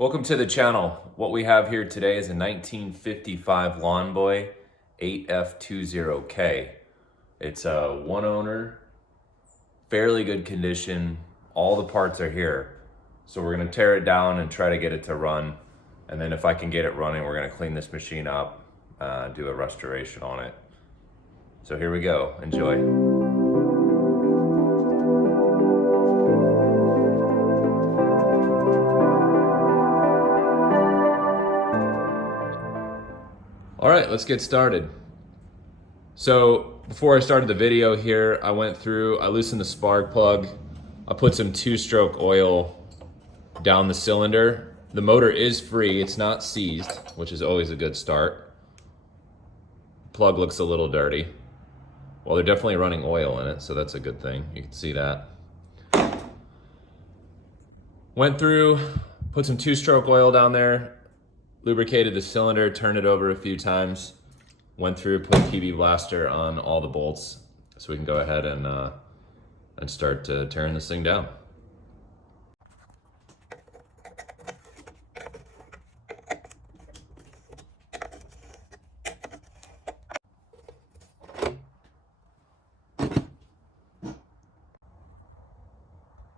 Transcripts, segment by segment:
Welcome to the channel. What we have here today is a 1955 Lawn Boy 8F20K. It's a one owner, fairly good condition. All the parts are here. So we're gonna tear it down and try to get it to run. And then if I can get it running, we're gonna clean this machine up, do a restoration on it. So here we go, enjoy. All right, let's get started. So before I started the video here, I loosened the spark plug. I put some 2-stroke oil down the cylinder. The motor is free, it's not seized, which is always a good start. Plug looks a little dirty. Well, they're definitely running oil in it, so that's a good thing. You can see that. Went through, put some 2-stroke oil down there, lubricated the cylinder, turned it over a few times, went through, put PB Blaster on all the bolts so we can go ahead and start tearing this thing down.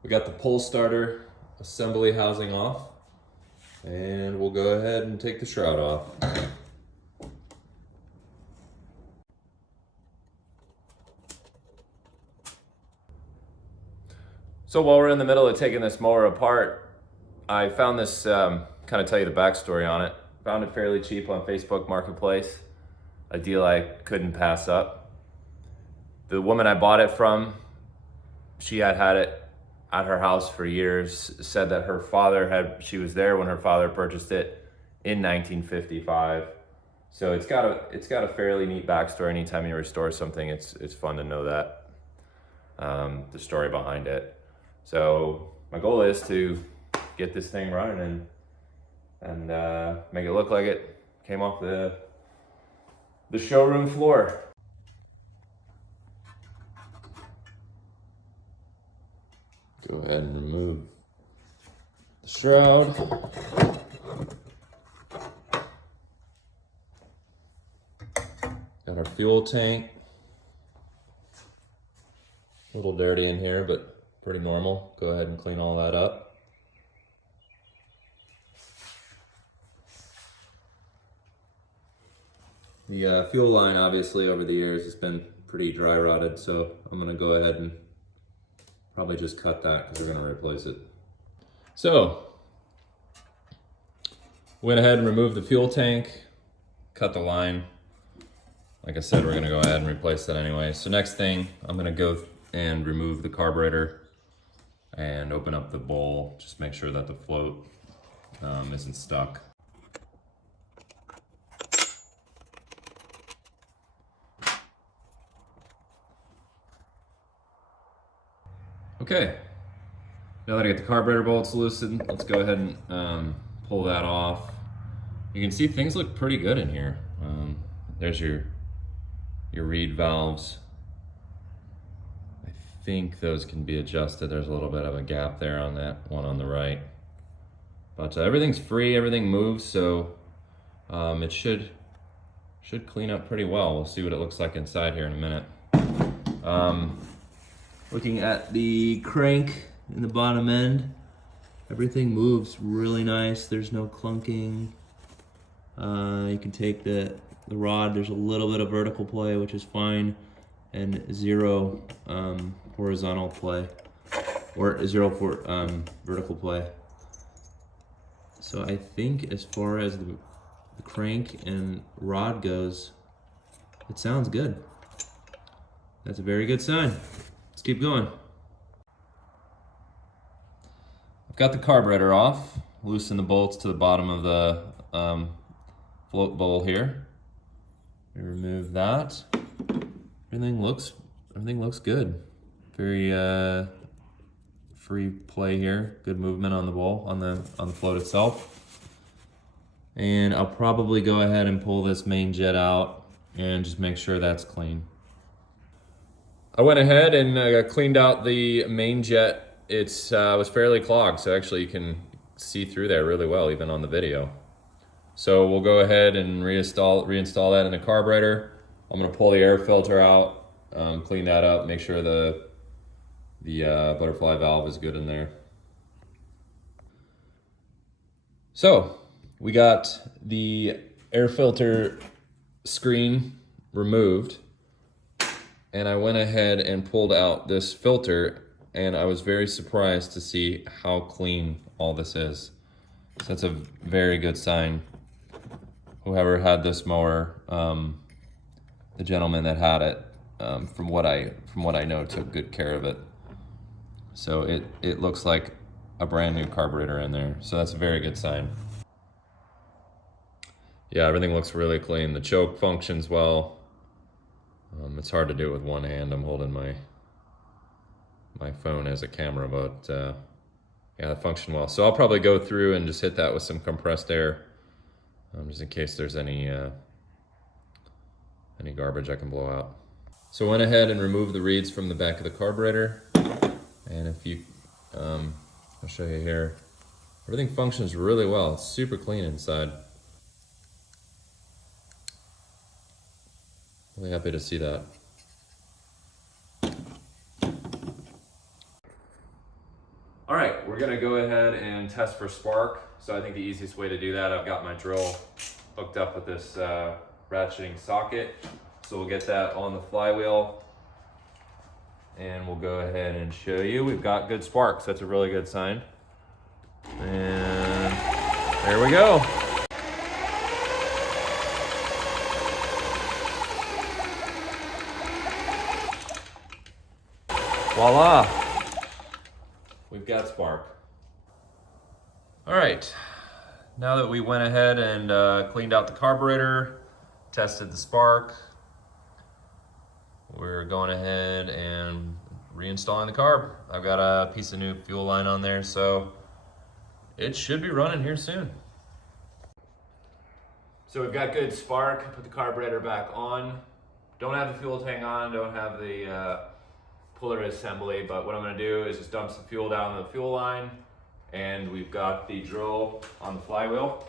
We got the pull starter assembly housing off, and we'll go ahead and take the shroud off. So while we're in the middle of taking this mower apart, I found this, kind of tell you the backstory on it. Found it fairly cheap on Facebook Marketplace, a deal I couldn't pass up. The woman I bought it from, she had it at her house for years, said that she was there when her father purchased it in 1955. So it's got a fairly neat backstory. Anytime you restore something, it's fun to know that, the story behind it. So my goal is to get this thing running and make it look like it came off the showroom floor. Go ahead and remove the shroud. Got our fuel tank. A little dirty in here, but pretty normal. Go ahead and clean all that up. The fuel line, obviously, over the years has been pretty dry rotted, so I'm gonna go ahead and probably just cut that because we're going to replace it. So, went ahead and removed the fuel tank, cut the line. Like I said, we're going to go ahead and replace that anyway. So next thing, I'm going to go and remove the carburetor and open up the bowl. Just make sure that the float isn't stuck. Okay, now that I get the carburetor bolts loosened, let's go ahead and pull that off. You can see things look pretty good in here. There's your reed valves. I think those can be adjusted. There's a little bit of a gap there on that one on the right. But everything's free, everything moves, so it should clean up pretty well. We'll see what it looks like inside here in a minute. Looking at the crank in the bottom end, everything moves really nice. There's no clunking. You can take the rod. There's a little bit of vertical play, which is fine, and zero horizontal play, or zero for vertical play. So I think as far as the crank and rod goes, it sounds good. That's a very good sign. Let's keep going. I've got the carburetor off, loosen the bolts to the bottom of the float bowl here. Remove that. Everything looks good. Very free play here. Good movement on the bowl, on the float itself. And I'll probably go ahead and pull this main jet out and just make sure that's clean. I went ahead and cleaned out the main jet. It was fairly clogged, so actually you can see through there really well, even on the video. So we'll go ahead and reinstall that in the carburetor. I'm gonna pull the air filter out, clean that up, make sure the butterfly valve is good in there. So we got the air filter screen removed, and I went ahead and pulled out this filter, and I was very surprised to see how clean all this is. So that's a very good sign. Whoever had this mower, the gentleman that had it, from what I know, took good care of it. So it looks like a brand new carburetor in there. So that's a very good sign. Yeah, everything looks really clean. The choke functions well. It's hard to do with one hand. I'm holding my phone as a camera, but yeah, it functioned well. So I'll probably go through and just hit that with some compressed air, just in case there's any garbage I can blow out. So I went ahead and removed the reeds from the back of the carburetor, and if you, I'll show you here. Everything functions really well. It's super clean inside. Really happy to see that. All right, we're gonna go ahead and test for spark. So I think the easiest way to do that, I've got my drill hooked up with this ratcheting socket. So we'll get that on the flywheel, and we'll go ahead and show you. We've got good sparks. That's a really good sign. And there we go. Voila, we've got spark. All right, now that we went ahead and cleaned out the carburetor, tested the spark, we're going ahead and reinstalling the carb. I've got a piece of new fuel line on there, so it should be running here soon. So we've got good spark, put the carburetor back on. Don't have the fuel tank on, don't have the puller assembly, but what I'm gonna do is just dump some fuel down the fuel line, and we've got the drill on the flywheel.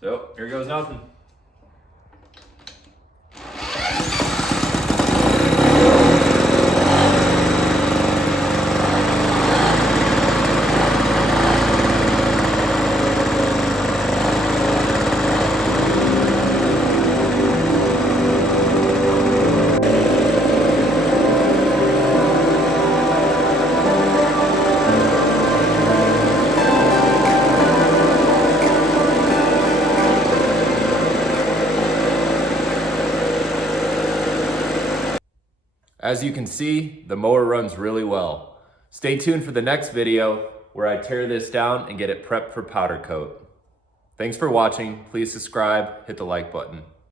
So here goes nothing. As you can see, the mower runs really well. Stay tuned for the next video where I tear this down and get it prepped for powder coat. Thanks for watching. Please subscribe, hit the like button.